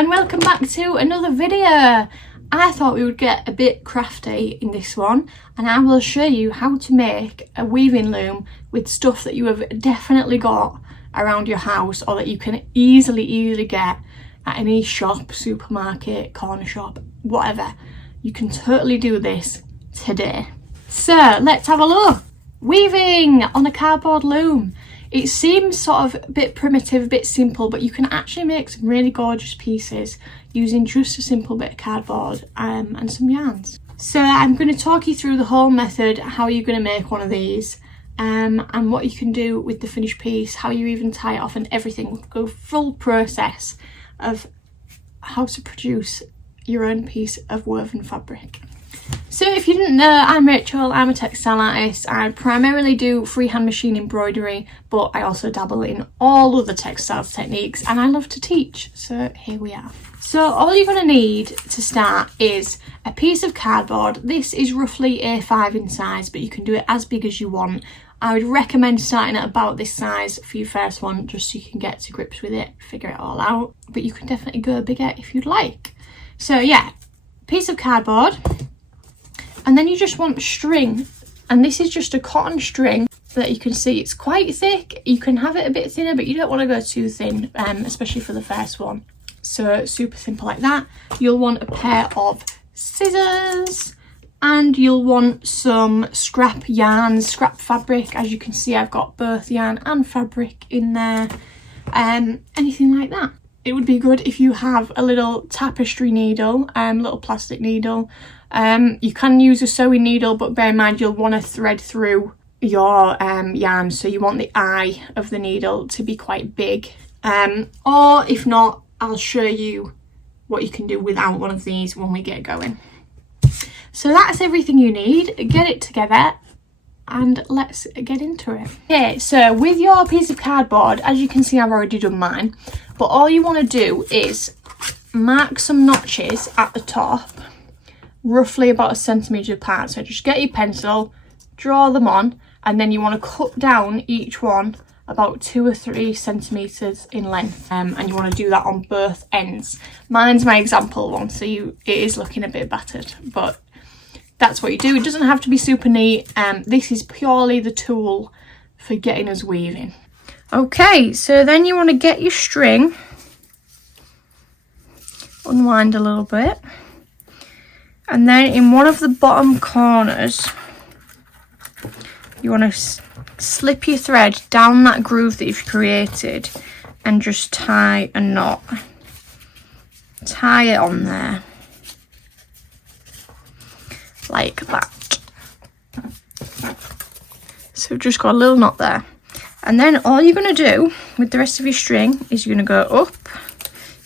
and welcome back to another video. I thought we would get a bit crafty in this one, and I will show you how to make a weaving loom with stuff that you have definitely got around your house or that you can easily get at any shop, supermarket, corner shop, whatever. You can totally do this today. So let's have a look. Weaving on a cardboard loom. It seems sort of a bit primitive, a bit simple, but you can actually make some really gorgeous pieces using just a simple bit of cardboard and some yarns. So I'm going to talk you through the whole method, how you're going to make one of these, and what you can do with the finished piece, how you even tie it off and everything. We'll go full process of how to produce your own piece of woven fabric. So if you didn't know, I'm Rachel, I'm a textile artist. I primarily do freehand machine embroidery, but I also dabble in all other textiles techniques and I love to teach, so here we are. So all you're going to need to start is a piece of cardboard. This is roughly A5 in size, but you can do it as big as you want. I would recommend starting at about this size for your first one, just so you can get to grips with it, figure it all out, but you can definitely go bigger if you'd like. So yeah, piece of cardboard. And then you just want string, and this is just a cotton string that you can see it's quite thick. You can have it a bit thinner, but you don't want to go too thin, especially for the first one. So super simple like that. You'll want a pair of scissors, and you'll want some scrap yarn, scrap fabric. As you can see, I've got both yarn and fabric in there, anything like that. It would be good if you have a little tapestry needle, little plastic needle. You can use a sewing needle, but bear in mind you'll want to thread through your yarn, so you want the eye of the needle to be quite big. Or if not, I'll show you what you can do without one of these when we get going. So that's everything you need. Get it together and let's get into it. Okay, so with your piece of cardboard, as you can see, I've already done mine, but all you want to do is mark some notches at the top, roughly about 1 centimetre apart. So just get your pencil, draw them on, and then you want to cut down each one about 2 or 3 centimetres in length, and you want to do that on both ends. Mine's my example one, so it is looking a bit battered, but that's what you do. It doesn't have to be super neat. This is purely the tool for getting us weaving. Okay, so then you want to get your string, unwind a little bit, and then in one of the bottom corners you want to slip your thread down that groove that you've created and just tie a knot. Tie it on there like that. So we've just got a little knot there, and then all you're going to do with the rest of your string is you're going to go up,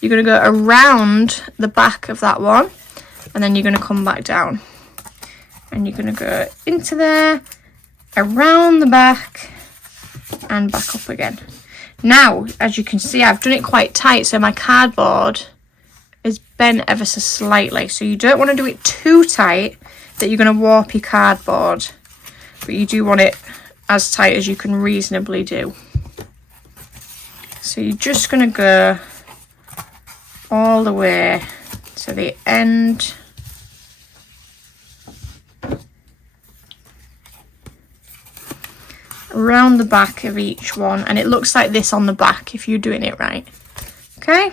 you're going to go around the back of that one, and then you're going to come back down, and you're going to go into there, around the back, and back up again. Now, as you can see, I've done it quite tight, so my cardboard is bent ever so slightly, so you don't want to do it too tight that you're going to warp your cardboard, but you do want it as tight as you can reasonably do. So you're just going to go all the way to the end, around the back of each one, and it looks like this on the back if you're doing it right. Okay.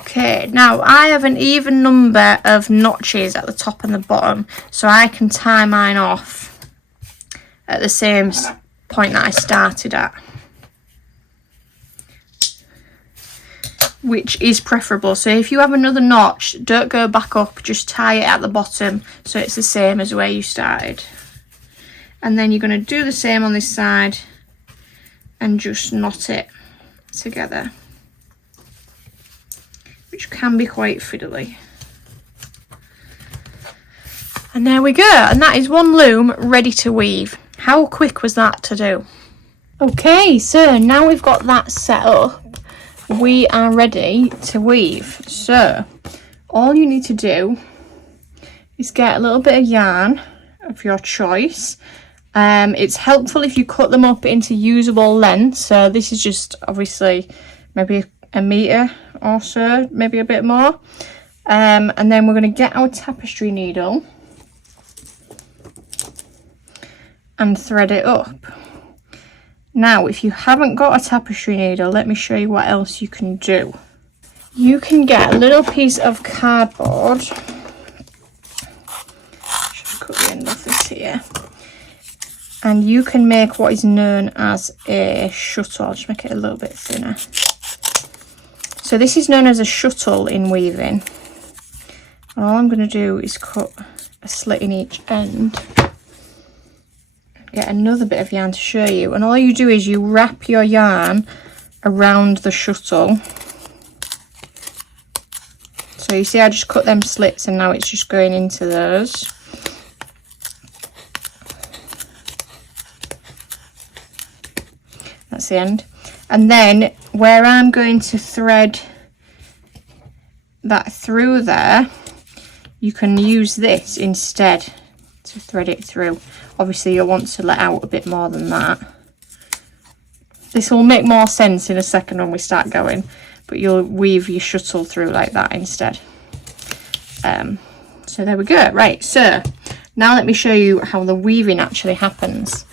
Okay, now I have an even number of notches at the top and the bottom, so I can tie mine off at the same point that I started at, which is preferable. So if you have another notch, don't go back up, just tie it at the bottom so it's the same as where you started. And then you're going to do the same on this side and just knot it together, which can be quite fiddly. And there we go, and that is one loom ready to weave. How quick was that to do? Okay, so now we've got that set up, we are ready to weave. So all you need to do is get a little bit of yarn of your choice. It's helpful if you cut them up into usable lengths. So this is just obviously maybe a metre or so, maybe a bit more. And then we're going to get our tapestry needle and thread it up. Now, if you haven't got a tapestry needle, let me show you what else you can do. You can get a little piece of cardboard. Just cut the end off this here. And you can make what is known as a shuttle. I'll just make it a little bit thinner. So this is known as a shuttle in weaving. And all I'm going to do is cut a slit in each end. Get another bit of yarn to show you. And all you do is you wrap your yarn around the shuttle. So you see I just cut them slits and now it's just going into those. That's the end. And then where I'm going to thread that through there, you can use this instead to thread it through. Obviously you'll want to let out a bit more than that. This will make more sense in a second when we start going, but you'll weave your shuttle through like that instead. So there we go. Right, so now let me show you how the weaving actually happens.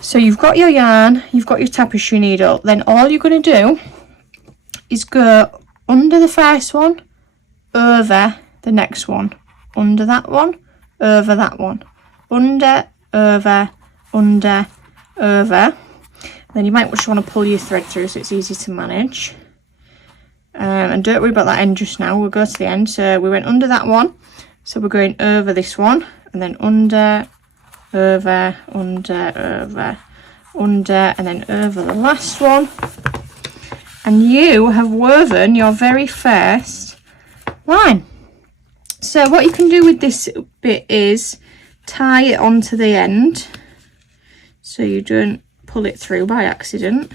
So you've got your yarn, you've got your tapestry needle, then all you're going to do is go under the first one, over the next one, under that one, over that one, under, over, under, over. Then you might just want to pull your thread through so it's easy to manage. And don't worry about that end just now, we'll go to the end. So we went under that one, so we're going over this one, and then under, over, under, over, under, and then over the last one. And you have woven your very first line. So what you can do with this bit is tie it onto the end so you don't pull it through by accident.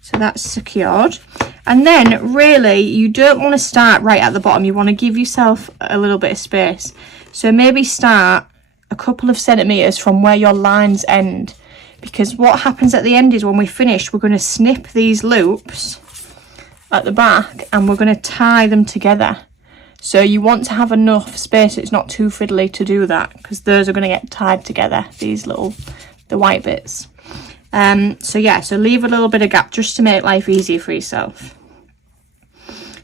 So that's secured. And then really you don't want to start right at the bottom, you want to give yourself a little bit of space. So maybe start a couple of centimetres from where your lines end, because what happens at the end is when we finish we're going to snip these loops at the back and we're going to tie them together. So you want to have enough space so it's not too fiddly to do that, because those are going to get tied together, these little, the white bits. So yeah, so leave a little bit of gap just to make life easier for yourself.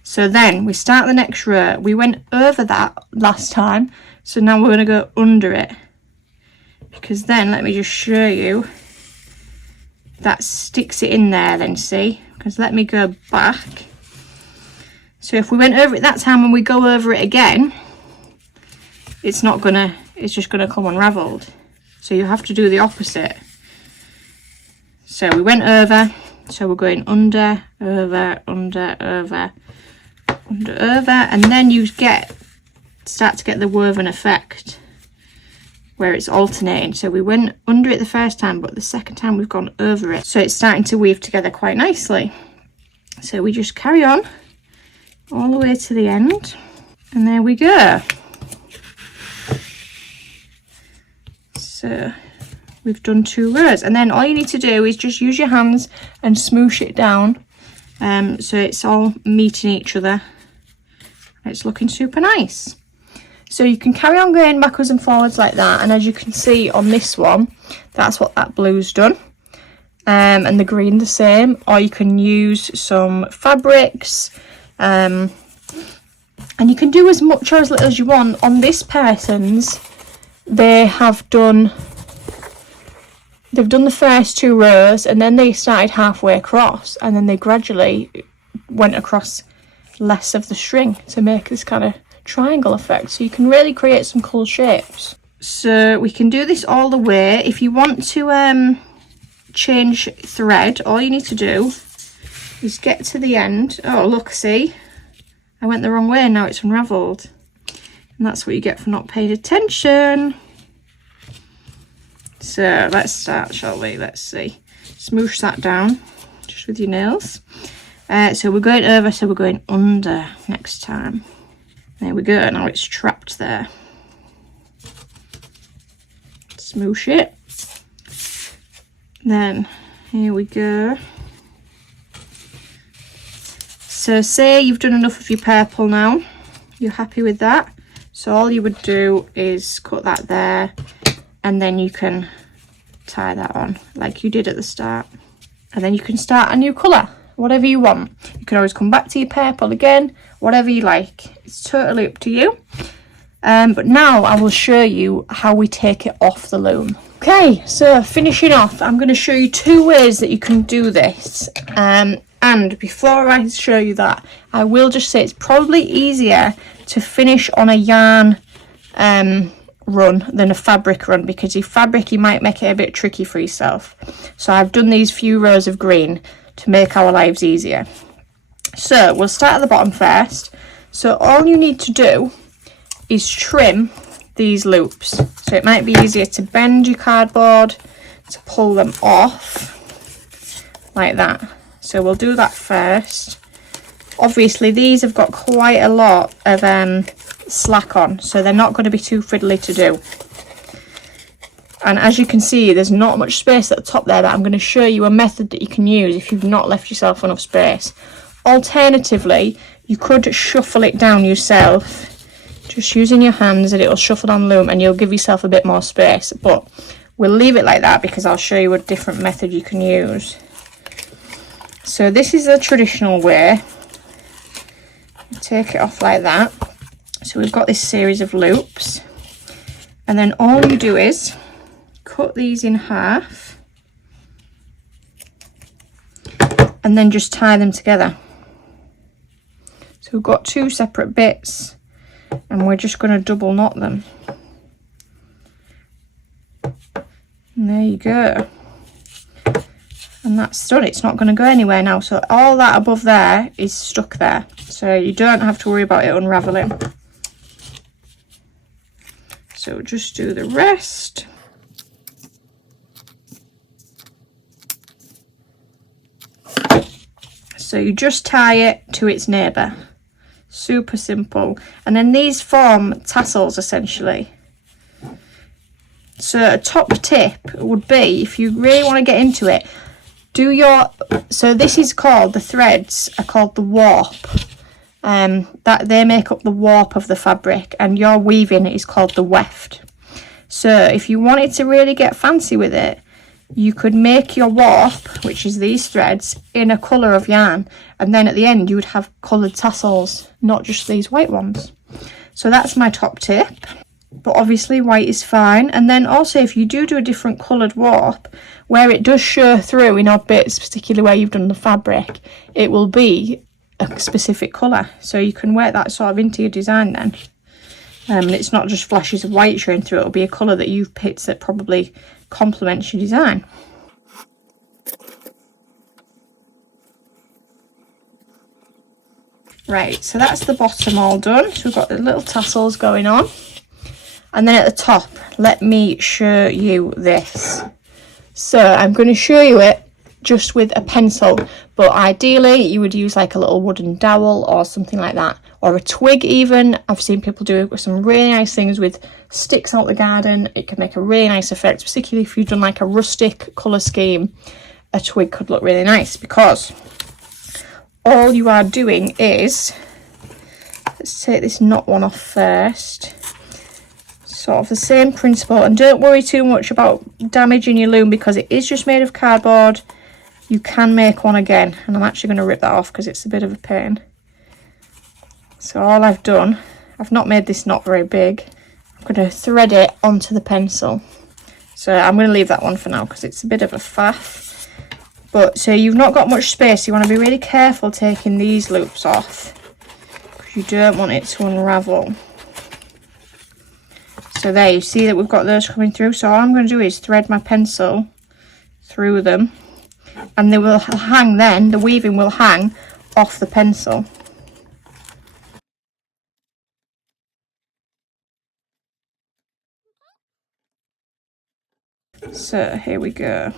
So then we start the next row. We went over that last time, so now we're going to go under it, because then let me just show you, that sticks it in there then, see, because let me go back. So if we went over it that time and we go over it again, it's not gonna, it's just gonna come unravelled. So you have to do the opposite. So we went over, so we're going under, over, under, over, under, over, and then you start to get the woven effect where it's alternating. So we went under it the first time, but the second time we've gone over it. So it's starting to weave together quite nicely. So we just carry on all the way to the end, and there we go. So we've done 2 rows, and then all you need to do is just use your hands and smoosh it down, so it's all meeting each other. It's looking super nice. So you can carry on going backwards and forwards like that, and as you can see on this one, that's what that blue's done, and the green the same. Or you can use some fabrics, and you can do as much or as little as you want. On this person's, they've done the first 2 rows, and then they started halfway across, and then they gradually went across less of the string to make this kind of triangle effect. So you can really create some cool shapes. So we can do this all the way. If you want to change thread, all you need to do is get to the end. Oh look, see, I went the wrong way and now it's unravelled, and that's what you get for not paying attention. So let's start, shall we? Let's see, smoosh that down just with your nails. So we're going over, so we're going under next time. There we go, now it's trapped there. smoosh it. Then here we go. So say you've done enough of your purple now, you're happy with that. So all you would do is cut that there, and then you can tie that on like you did at the start. And then you can start a new colour, whatever you want. You can always come back to your purple again, whatever you like. It's totally up to you. But now I will show you how we take it off the loom. Okay, so finishing off, I'm going to show you 2 ways that you can do this. And before I show you that, I will just say it's probably easier to finish on a yarn run than a fabric run, because your fabric, you might make it a bit tricky for yourself. So I've done these few rows of green to make our lives easier. So we'll start at the bottom first. So all you need to do is trim these loops. So it might be easier to bend your cardboard to pull them off like that. So we'll do that first. Obviously these have got quite a lot of slack on, so they're not going to be too fiddly to do. And as you can see, there's not much space at the top there, but I'm going to show you a method that you can use if you've not left yourself enough space. Alternatively, you could shuffle it down yourself, just using your hands, and it'll shuffle down loom and you'll give yourself a bit more space. But we'll leave it like that because I'll show you a different method you can use. So this is the traditional way. Take it off like that. So we've got this series of loops, and then all you do is cut these in half and then just tie them together. So we've got 2 separate bits and we're just going to double knot them. And there you go. And that's done. It's not going to go anywhere now. So all that above there is stuck there. So you don't have to worry about it unraveling. So just do the rest. So you just tie it to its neighbour. Super simple. And then these form tassels essentially. So a top tip would be, if you really want to get into it, so this is called, the threads are called the warp. That they make up the warp of the fabric, and your weaving is called the weft. So if you wanted to really get fancy with it, you could make your warp, which is these threads, in a colour of yarn, and then at the end you would have coloured tassels, not just these white ones. So that's my top tip, but obviously white is fine. And then also, if you do a different coloured warp, where it does show through in odd bits, particularly where you've done the fabric, it will be a specific colour, so you can work that sort of into your design then. It's not just flashes of white showing through, it'll be a colour that you've picked that probably complements your design. Right, so that's the bottom all done. So we've got the little tassels going on, and then at the top, let me show you this. So I'm going to show you it just with a pencil, but ideally you would use like a little wooden dowel or something like that, or a twig even. I've seen people do some really nice things with sticks out the garden. It can make a really nice effect, particularly if you've done like a rustic colour scheme. A twig could look really nice, because all you are doing is, let's take this knot one off first. Sort of the same principle, and don't worry too much about damaging your loom because it is just made of cardboard. You can make one again, and I'm actually going to rip that off because it's a bit of a pain. So all I've done, I've not made this knot very big. I'm going to thread it onto the pencil. So I'm going to leave that one for now because it's a bit of a faff. But so you've not got much space. You want to be really careful taking these loops off because you don't want it to unravel. So there, you see that we've got those coming through. So all I'm going to do is thread my pencil through them, and they will hang then, the weaving will hang off the pencil. So here we go.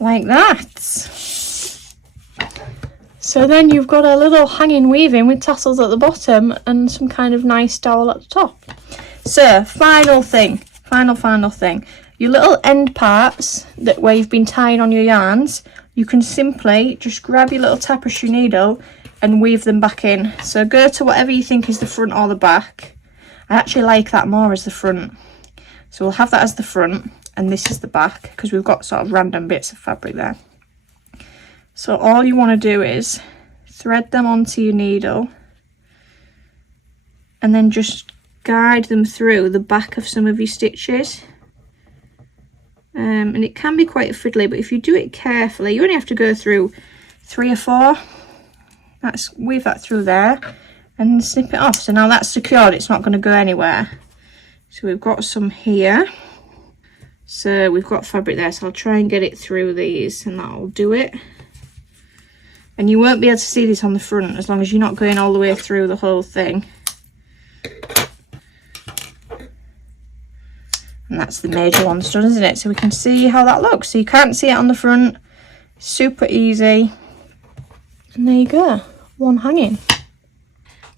Like that. So then you've got a little hanging weaving with tassels at the bottom and some kind of nice dowel at the top. So final thing, final thing. Your little end parts that where you've been tying on your yarns, you can simply just grab your little tapestry needle and weave them back in. So go to whatever you think is the front or the back. I actually like that more as the front. So we'll have that as the front and this is the back because we've got sort of random bits of fabric there. So all you want to do is thread them onto your needle and then just guide them through the back of some of your stitches. And it can be quite fiddly, but if you do it carefully, you only have to go through 3 or 4. Weave that through there and snip it off. So now that's secured, it's not going to go anywhere. So we've got some here. So we've got fabric there, so I'll try and get it through these and that'll do it. And you won't be able to see this on the front as long as you're not going all the way through the whole thing. And that's the major ones done, isn't it? So we can see how that looks. So you can't see it on the front. Super easy. And there you go, one hanging.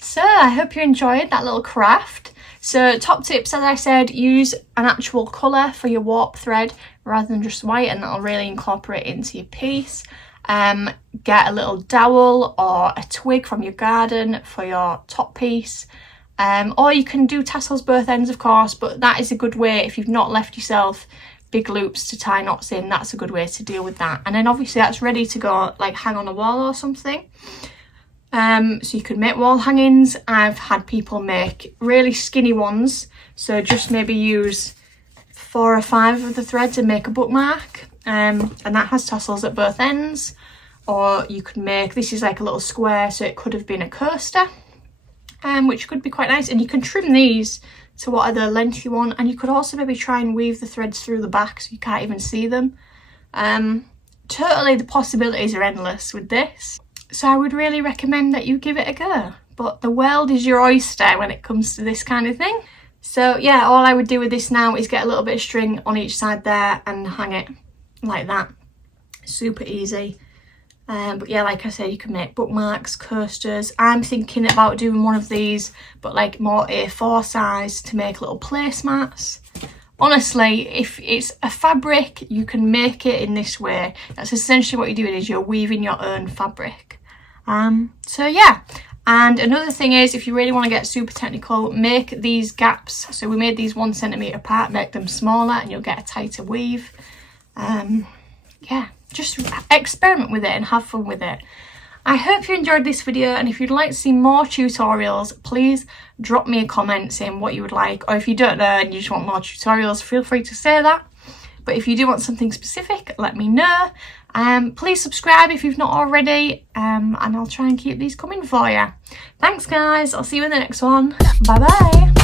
So I hope you enjoyed that little craft. So top tips, as I said, use an actual colour for your warp thread rather than just white, and that'll really incorporate into your piece. Get a little dowel or a twig from your garden for your top piece. Or you can do tassels both ends, of course, but that is a good way if you've not left yourself big loops to tie knots in. That's a good way to deal with that. And then obviously that's ready to go, like hang on a wall or something. So you can make wall hangings. I've had people make really skinny ones, so just maybe use 4 or 5 of the threads and make a bookmark, and that has tassels at both ends. Or you could make, this is like a little square, so it could have been a coaster, which could be quite nice. And you can trim these to whatever length you want, and you could also maybe try and weave the threads through the back so you can't even see them. Totally, the possibilities are endless with this, so I would really recommend that you give it a go. But the world is your oyster when it comes to this kind of thing. So yeah, all I would do with this now is get a little bit of string on each side there and hang it like that. Super easy. But yeah, like I said, you can make bookmarks, coasters. I'm thinking about doing one of these, but like more A4 size, to make little placemats. Honestly, if it's a fabric, you can make it in this way. That's essentially what you're doing, is you're weaving your own fabric. So yeah. And another thing is, if you really want to get super technical, make these gaps. So we made these 1 centimetre apart, make them smaller and you'll get a tighter weave. Yeah, just experiment with it and have fun with it. I hope you enjoyed this video, and if you'd like to see more tutorials, please drop me a comment saying what you would like, or if you don't know and you just want more tutorials, feel free to say that. But if you do want something specific, let me know. Please subscribe if you've not already, and I'll try and keep these coming for you. Thanks guys, I'll see you in the next one. Bye bye.